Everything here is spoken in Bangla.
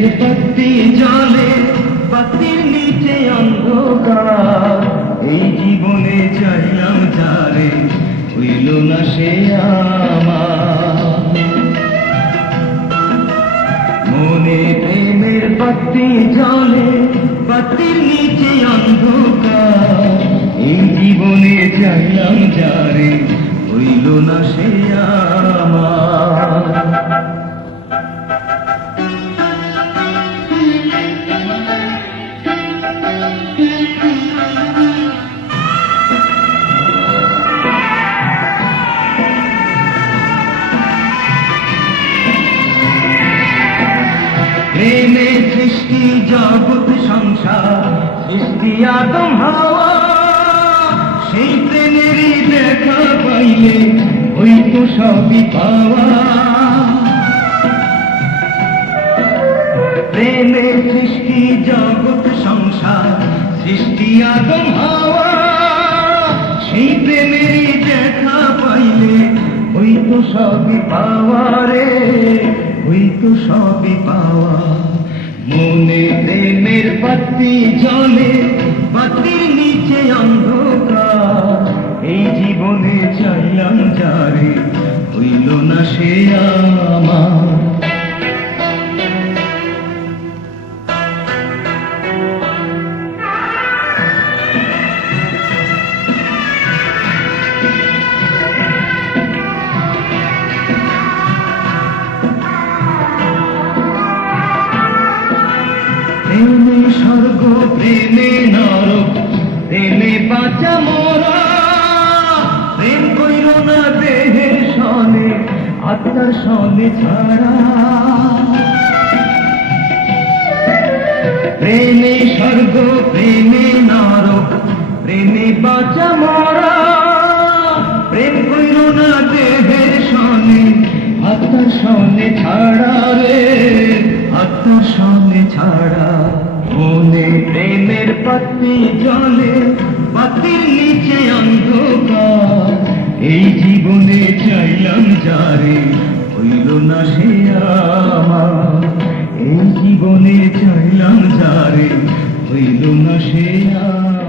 প্রেমের বাতি জ্বলে, বাতির নিচে অন্ধকার। এই জীবনে চাইলাম যারে, হইল না সে আমার। মনে প্রেমের বাতি জ্বলে, বাতির নিচে অন্ধকার। এই জীবনে চাইলাম যারে, হইল না সে আমার। প্রেমে সৃষ্টি জগৎ সংসার, সৃষ্টি আদম হাওয়া। সেই প্রেমেরই দেখা পাইলে হইতো সবই পাওয়া। প্রেমে সৃষ্টি জগৎ সংসার, সৃষ্টি আদম হাওয়া। সেই প্রেমেরই দেখা পাইলে হইতো সবই পাওয়া রে, হইতো সবই পাওয়া। মনে প্রেমের বাতি জ্বলে, বাতির নিচে অন্ধকার। এই জীবনে চাইলাম যারে, হইল না সে আমার। প্রেমে স্বর্গ, প্রেমে নরক, প্রেমে বাঁচা মরা। প্রেম কইল না দেহের সনে, আত্মার সনে ছাড়া। প্রেমে স্বর্গ, প্রেমে নরক, প্রেমে বাঁচা মরা। প্রেম কইল না দেহের সনে, আত্মার সনে ছাড়া রে, আত্মার সনে ছাড়া। মনে প্রেমের বাতি জ্বলে, বাতির নিচে অন্ধকার। এই জীবনে চাইলাম যারে, হইল না সে আমার। এই জীবনে চাইলাম যারে, হইল না সে আমার।